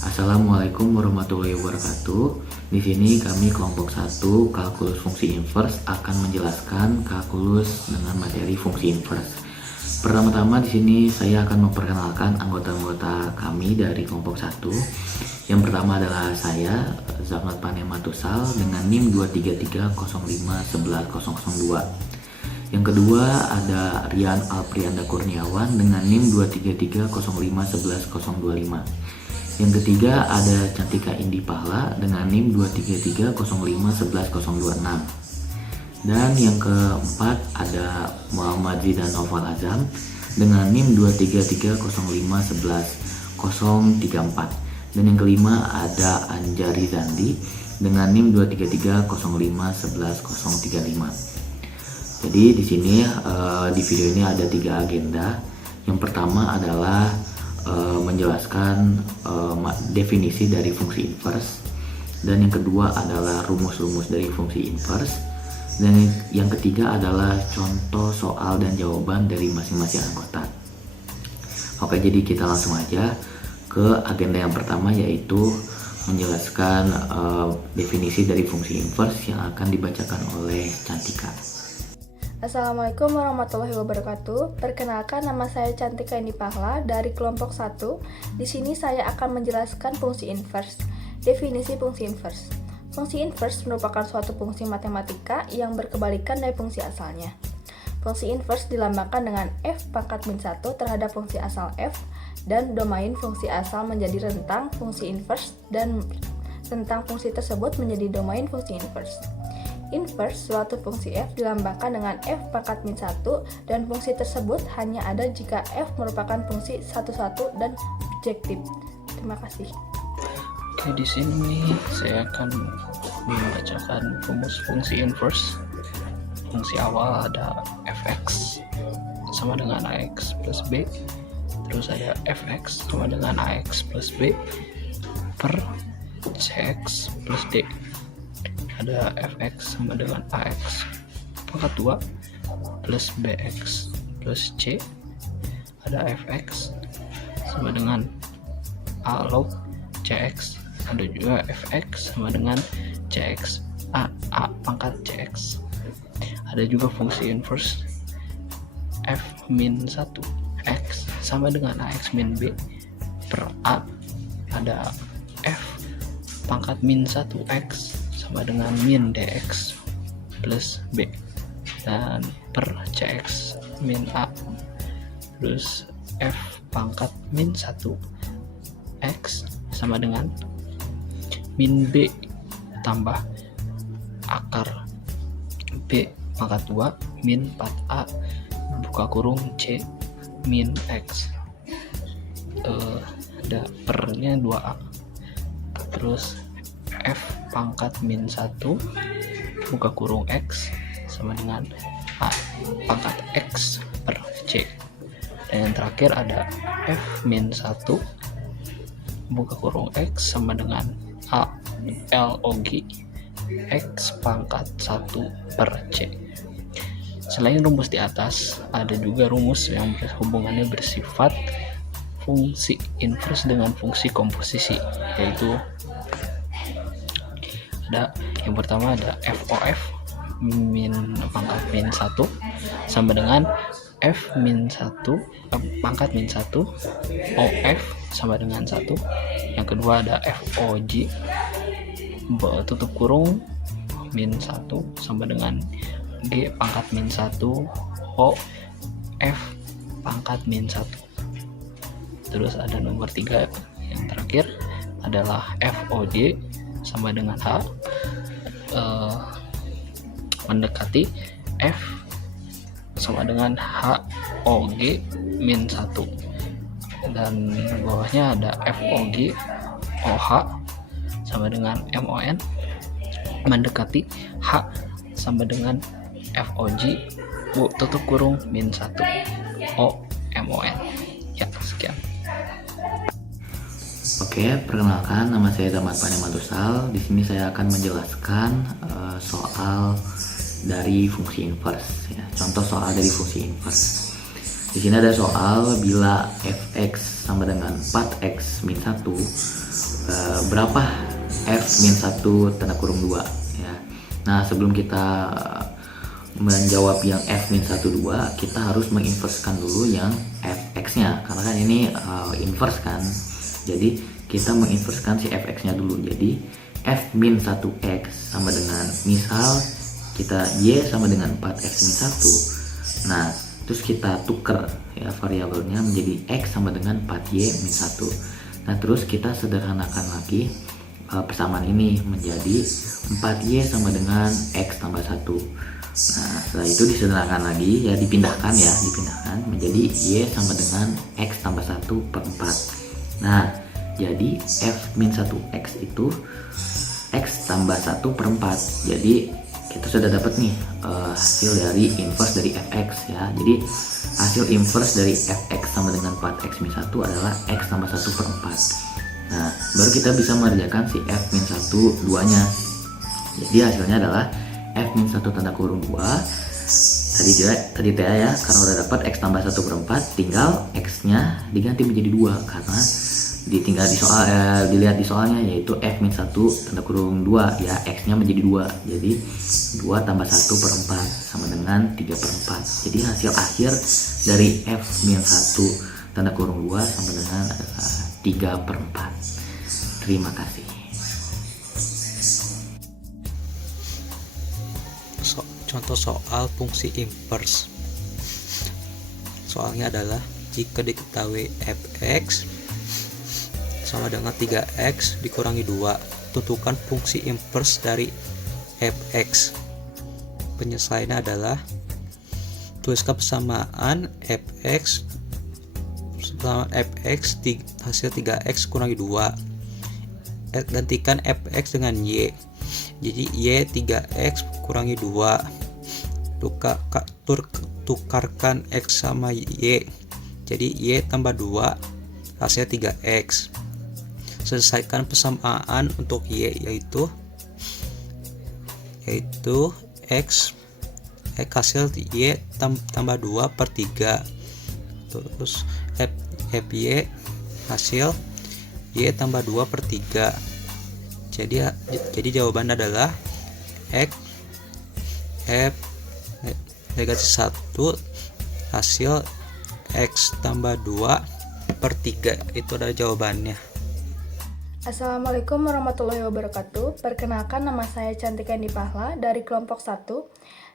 Assalamualaikum warahmatullahi wabarakatuh. Di sini kami kelompok 1 kalkulus fungsi inverse akan menjelaskan kalkulus dengan materi fungsi inverse. Pertama-tama di sini saya akan memperkenalkan anggota-anggota kami dari kelompok 1. Yang pertama adalah saya, Zahmat Panematusal dengan NIM 23305110002. Yang kedua ada Rian Alprianda Kurniawan dengan NIM 23305110025. Yang ketiga ada Cantika Indi Pahla dengan NIM 23305110026. Dan yang keempat ada Muhammad Zidan Noval Azam dengan NIM 23305110034. Dan yang kelima ada Anjari Zandi dengan NIM 23305110035. Jadi di sini di video ini ada 3 agenda. Yang pertama adalah menjelaskan definisi dari fungsi inverse, dan yang kedua adalah rumus-rumus dari fungsi inverse, dan yang ketiga adalah contoh soal dan jawaban dari masing-masing anggota. Oke, jadi kita langsung aja ke agenda yang pertama, yaitu menjelaskan definisi dari fungsi inverse yang akan dibacakan oleh Cantika. Assalamualaikum warahmatullahi wabarakatuh. Perkenalkan, nama saya Cantika Indi Pahla dari kelompok 1. Di sini saya akan menjelaskan fungsi inverse. Definisi fungsi inverse. Fungsi inverse merupakan suatu fungsi matematika yang berkebalikan dari fungsi asalnya. Fungsi inverse dilambangkan dengan f pangkat min 1 terhadap fungsi asal f, dan domain fungsi asal menjadi rentang fungsi inverse dan rentang fungsi tersebut menjadi domain fungsi inverse. Inverse suatu fungsi f dilambangkan dengan f pangkat min 1 dan fungsi tersebut hanya ada jika f merupakan fungsi satu-satu dan bijektif. Terima kasih. Oke, di sini saya akan membacakan rumus fungsi inverse. Fungsi awal ada fx sama dengan ax plus b, terus ada fx sama dengan ax plus b per cx plus d. Ada fx sama dengan ax pangkat 2 plus bx plus c. Ada fx sama dengan a log cx. Ada juga fx sama dengan cx a pangkat cx. Ada juga fungsi inverse f min 1 x sama dengan ax min b per a. Ada f pangkat min 1 x sama dengan min dx plus b, dan per cx min a plus f pangkat min 1 x sama dengan min b tambah akar b pangkat 2 min 4a buka kurung c min x. Ada pernya 2a, terus f pangkat min 1 buka kurung x sama dengan a pangkat x per c. Dan yang terakhir ada f min 1 buka kurung x sama dengan a log x pangkat 1 per c. Selain rumus di atas, ada juga rumus yang hubungannya bersifat fungsi inverse dengan fungsi komposisi, yaitu yang pertama ada FOF min pangkat min 1 sama dengan F min 1 pangkat min 1 OF sama dengan 1. Yang kedua ada FOG tutup kurung min 1 sama dengan G pangkat min 1 O F pangkat min 1. Terus ada nomor 3 yang terakhir adalah FOJ sama dengan H mendekati F sama dengan HOG min 1, dan bawahnya ada FOG OH sama dengan MON mendekati H sama dengan FOG tutup kurung min 1 O MON. Ya, sekian. Oke, perkenalkan, nama saya Zahmat Panematusal. Di sini saya akan menjelaskan soal dari fungsi inverse. Ya, contoh soal dari fungsi inverse. Di sini ada soal bila fx sama dengan 4x min 1, berapa f min 1 tanda kurung 2 ya. Nah, sebelum kita menjawab yang f min 1 2, kita harus menginverskan dulu yang fx nya, karena kan ini inverse kan. Jadi kita menginverskan si fx nya dulu. Jadi f min 1x sama dengan, misal kita y sama dengan 4x min 1. Nah, terus kita tuker ya variabelnya menjadi x sama dengan 4y min 1. Nah, terus kita sederhanakan lagi persamaan ini menjadi 4y sama dengan x tambah 1. Nah, setelah itu disederhanakan lagi ya, dipindahkan menjadi y sama dengan x tambah 1 per 4. Nah, jadi f min 1x itu x tambah 1 per 4. Jadi kita sudah dapat nih hasil dari inverse dari fx ya. Jadi hasil inverse dari fx sama dengan 4x min 1 adalah x tambah 1 per 4. Nah, baru kita bisa mengerjakan si f min 1 2 nya. Jadi hasilnya adalah f min 1 tanda kurung 2 tadi ya, karena udah dapat x tambah 1 per 4, tinggal x nya diganti menjadi 2 karena ditinggal di soal, dilihat di soalnya, yaitu f min 1 tanda kurung 2 ya, x nya menjadi 2. Jadi 2 tambah 1 per 4 sama dengan 3 per 4. Jadi hasil akhir dari f min 1 tanda kurung 2 sama dengan 3 per 4. Terima kasih. Contoh soal fungsi inverse. Soalnya adalah jika diketahui fx sama dengan 3x dikurangi 2, tentukan fungsi inverse dari fx. Penyelesaiannya adalah tuliskan persamaan fx hasil 3x kurangi 2, gantikan fx dengan y. Jadi y 3x kurangi 2, tukarkan x sama y, jadi y tambah 2 hasil 3x. Selesaikan persamaan untuk y, yaitu x hasil y tambah 2 per 3, terus fy hasil y tambah 2 per 3. Jadi jawaban adalah f negatif 1 hasil x tambah 2 per 3. Itu adalah jawabannya. Assalamualaikum warahmatullahi wabarakatuh. Perkenalkan, nama saya Cantika Indi Pahla dari kelompok 1.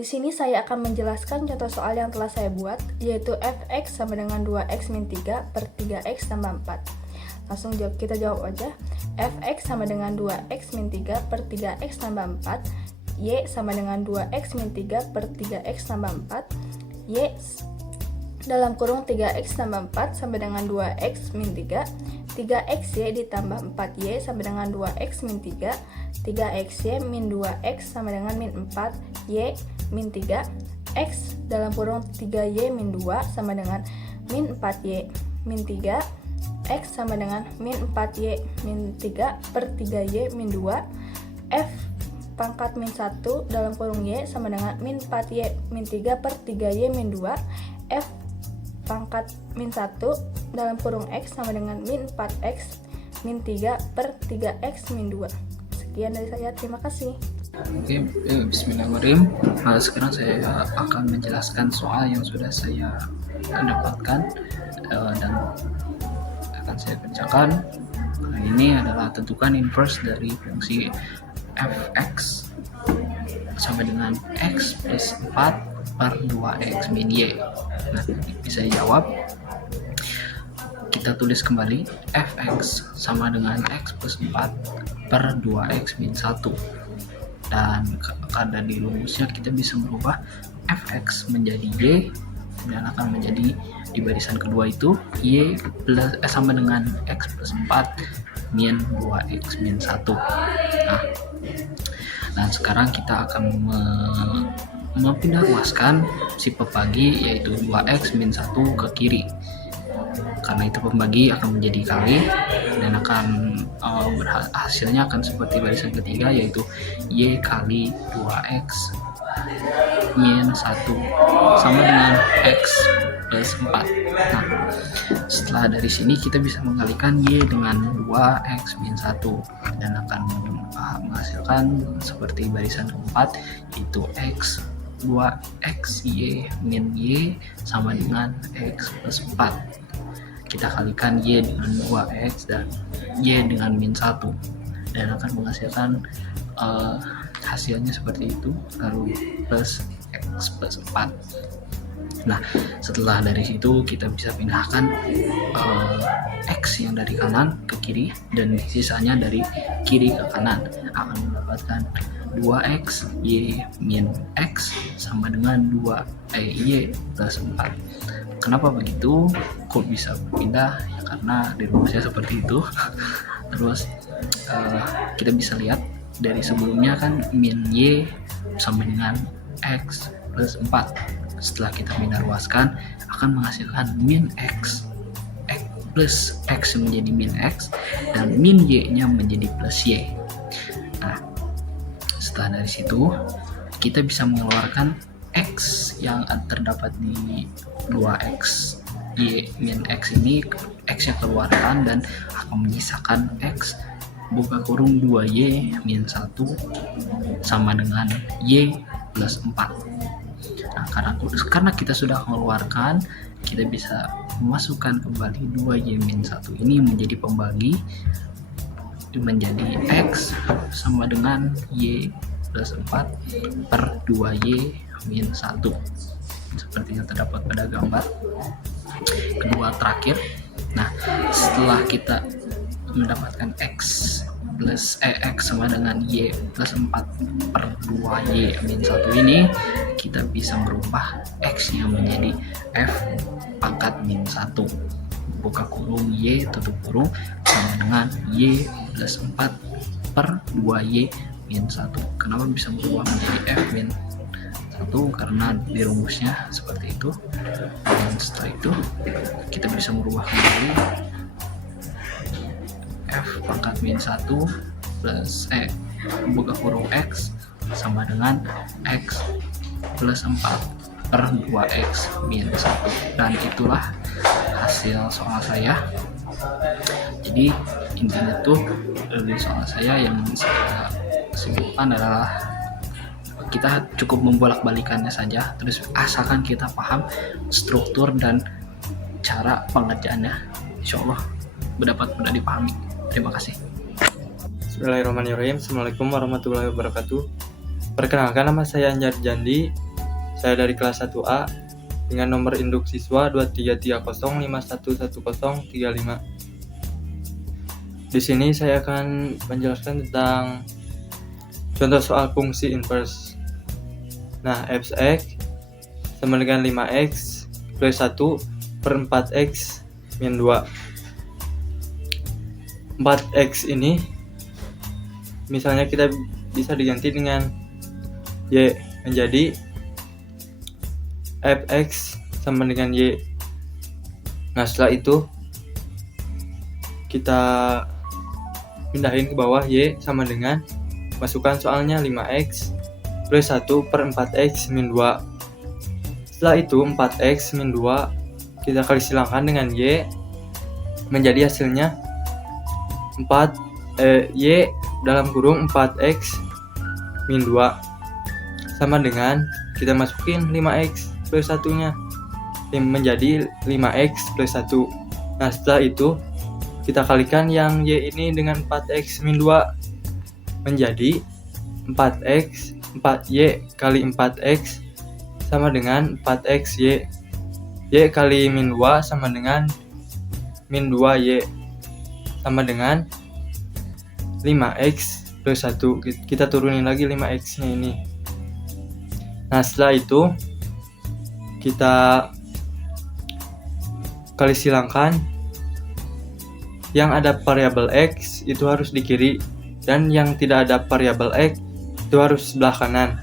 Di sini saya akan menjelaskan contoh soal yang telah saya buat, yaitu fx sama dengan 2x min 3 per 3x tambah 4. Langsung kita jawab aja. Fx sama dengan 2x min 3 per 3x tambah 4. Y sama dengan 2x min 3 per 3x tambah 4. Y dalam kurung 3x tambah 4 sama dengan 2x min 3. 3xy ditambah 4y sama dengan 2x min 3. 3xy min 2x sama dengan min 4y min 3. X dalam kurung 3y min 2 sama dengan min 4y min 3. X sama dengan min 4y min 3 per 3y min 2. F pangkat min 1 dalam kurung y sama dengan min 4y min 3 per 3y min 2. F pangkat min 1 dalam kurung x sama dengan min 4x min 3 per 3x min 2. Sekian dari saya, terima kasih. Oke, bismillahirrahmanirrahim. Sekarang saya akan menjelaskan soal yang sudah saya dapatkan dan akan saya kerjakan. Kali ini adalah tentukan inverse dari fungsi fx sama dengan x plus 4 per 2x min y. Nah, bisa dijawab. Kita tulis kembali fx sama dengan x plus 4 per 2x min 1. Dan karena di rumusnya kita bisa merubah fx menjadi y, dan akan menjadi di barisan kedua itu y plus sama dengan x plus 4 min 2x min 1. Nah, sekarang kita akan mempindah ruaskan si pembagi, yaitu 2x min 1 ke kiri. Karena itu pembagi akan menjadi kali dan akan hasilnya akan seperti barisan ketiga, yaitu y kali 2x min 1 sama dengan x plus 4. Nah, setelah dari sini kita bisa mengalikan Y dengan 2X min 1 dan akan menghasilkan seperti barisan keempat, yaitu X 2X Y min Y sama dengan X plus 4. Kita kalikan Y dengan 2X dan Y dengan min 1 dan akan menghasilkan hasilnya seperti itu, lalu plus X plus 4. Nah, setelah dari situ kita bisa pindahkan X yang dari kanan ke kiri dan sisanya dari kiri ke kanan, akan mendapatkan 2X Y min X sama dengan Y plus 4. Kenapa begitu? Kok bisa berpindah? Ya karena dirumusnya seperti itu. Terus kita bisa lihat dari sebelumnya kan min Y sama dengan X plus 4. Setelah kita pindah ruaskan akan menghasilkan min X plus X menjadi min X dan min Y nya menjadi plus Y. Nah, setelah dari situ kita bisa mengeluarkan X yang terdapat di 2X Y min X ini, X yang keluarkan dan akan menyisakan X buka kurung 2Y min 1 sama dengan Y plus 4. Nah, karena kita sudah mengeluarkan, kita bisa memasukkan kembali 2Y min 1 ini menjadi pembagi menjadi X sama dengan Y plus 4 per 2Y min 1 seperti yang terdapat pada gambar kedua terakhir. Nah, setelah kita mendapatkan X sama dengan Y plus 4 per 2Y min 1 ini, kita bisa merubah X nya menjadi F pangkat min 1 buka kurung Y tutup kurung sama dengan Y plus 4 per 2Y min 1. Kenapa bisa berubah menjadi F min 1? Karena di rumusnya seperti itu. Dan setelah itu kita bisa merubah kembali F pangkat min 1 plus buka kurung X sama dengan X plus 4 per 2X min 1. Dan itulah hasil soal saya. Jadi intinya tuh dari soal saya yang saya simpulkan adalah kita cukup membolak-balikannya saja, terus asalkan kita paham struktur dan cara pengerjaannya, insya Allah dapat mudah dipahami. Terima kasih. Bismillahirrahmanirrahim. Assalamualaikum warahmatullahi wabarakatuh. Perkenalkan, nama saya Anjar Jandi. Saya dari kelas 1A dengan nomor induk siswa 2330511035. Di sini saya akan menjelaskan tentang contoh soal fungsi inverse. Nah, fx sama dengan 5x plus 1 per 4x min 2. 4x ini misalnya kita bisa diganti dengan y menjadi fx sama dengan y. Nah, setelah itu kita pindahin ke bawah, y sama dengan, masukkan soalnya 5x plus 1 per 4x min 2. Setelah itu 4x min 2 kita kali silangkan dengan y, menjadi hasilnya y dalam kurung 4x min 2 sama dengan, kita masukin 5x plus 1 nya menjadi 5x plus 1. Nah, setelah itu kita kalikan yang y ini dengan 4x min 2 menjadi 4y kali 4x sama dengan 4xy. Y kali min 2 sama dengan min 2y sama dengan 5x plus 1. Kita turunin lagi 5x nya ini. Nah, setelah itu kita kali silangkan, yang ada variabel x itu harus di kiri dan yang tidak ada variabel x itu harus sebelah kanan.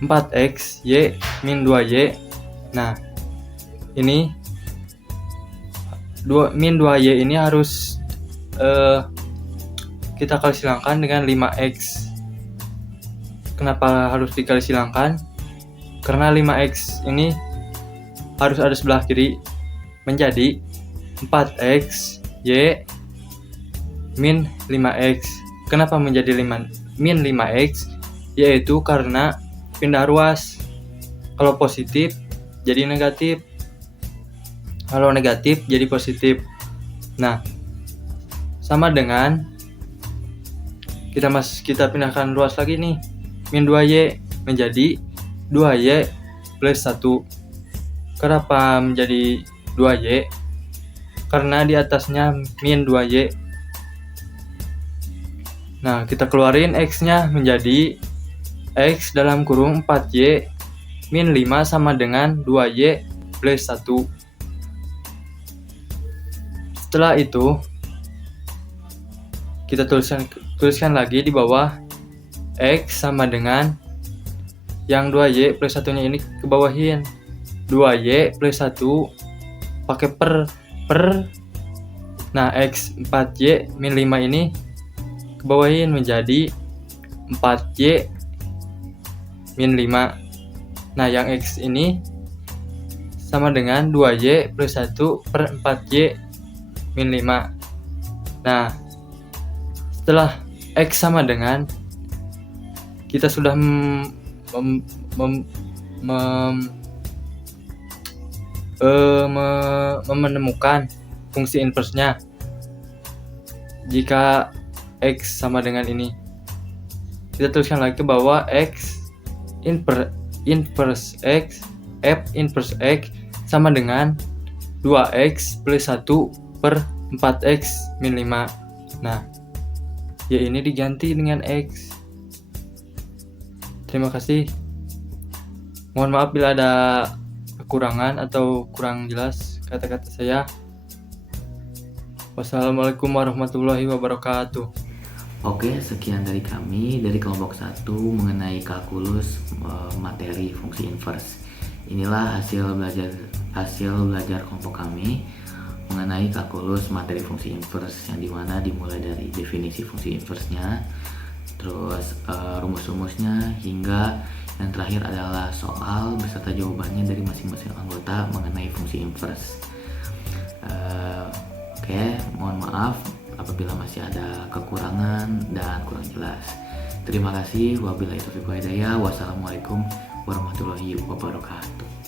4x y min 2y. Nah, ini min 2y ini harus kita kali silangkan dengan 5x. Kenapa harus dikali silangkan? karena 5x ini harus ada sebelah kiri, menjadi 4x y min 5x. Kenapa menjadi min 5x? Yaitu karena pindah ruas. Kalau positif jadi negatif, kalau negatif jadi positif. Nah, sama dengan kita pindahkan ruas lagi nih, min 2y menjadi 2y plus 1. Kenapa menjadi 2y? Karena di atasnya min 2y. Nah, kita keluarin x-nya menjadi x dalam kurung 4y min 5 sama dengan 2y plus 1. Setelah itu, kita tuliskan lagi di bawah x sama dengan yang 2y plus 1-nya ini ke bawahin. 2y plus 1 pakai per. Nah, x 4y min 5 ini ke bawahin menjadi 4y min 5. Nah, yang x ini sama dengan 2y plus 1 per 4y min 5. Nah, setelah x sama dengan, kita sudah menemukan fungsi inverse-nya. Jika x sama dengan ini, kita tuliskan lagi ke bawah x inverse x f inverse x sama dengan 2x plus 1 per 4x min 5. Nah, y ini diganti dengan x. Terima kasih. Mohon maaf bila ada kekurangan atau kurang jelas kata-kata saya. Wassalamualaikum warahmatullahi wabarakatuh. Oke, sekian dari kami dari kelompok 1 mengenai kalkulus materi fungsi inverse. Inilah hasil belajar kelompok kami mengenai kalkulus materi fungsi inverse, yang dimana dimulai dari definisi fungsi inverse-nya, terus rumus-rumusnya, hingga yang terakhir adalah soal beserta jawabannya dari masing-masing anggota mengenai fungsi inverse. Oke, mohon maaf apabila masih ada kekurangan dan kurang jelas. Terima kasih. Wabillahi taufiq wal hidayah. Wassalamualaikum warahmatullahi wabarakatuh.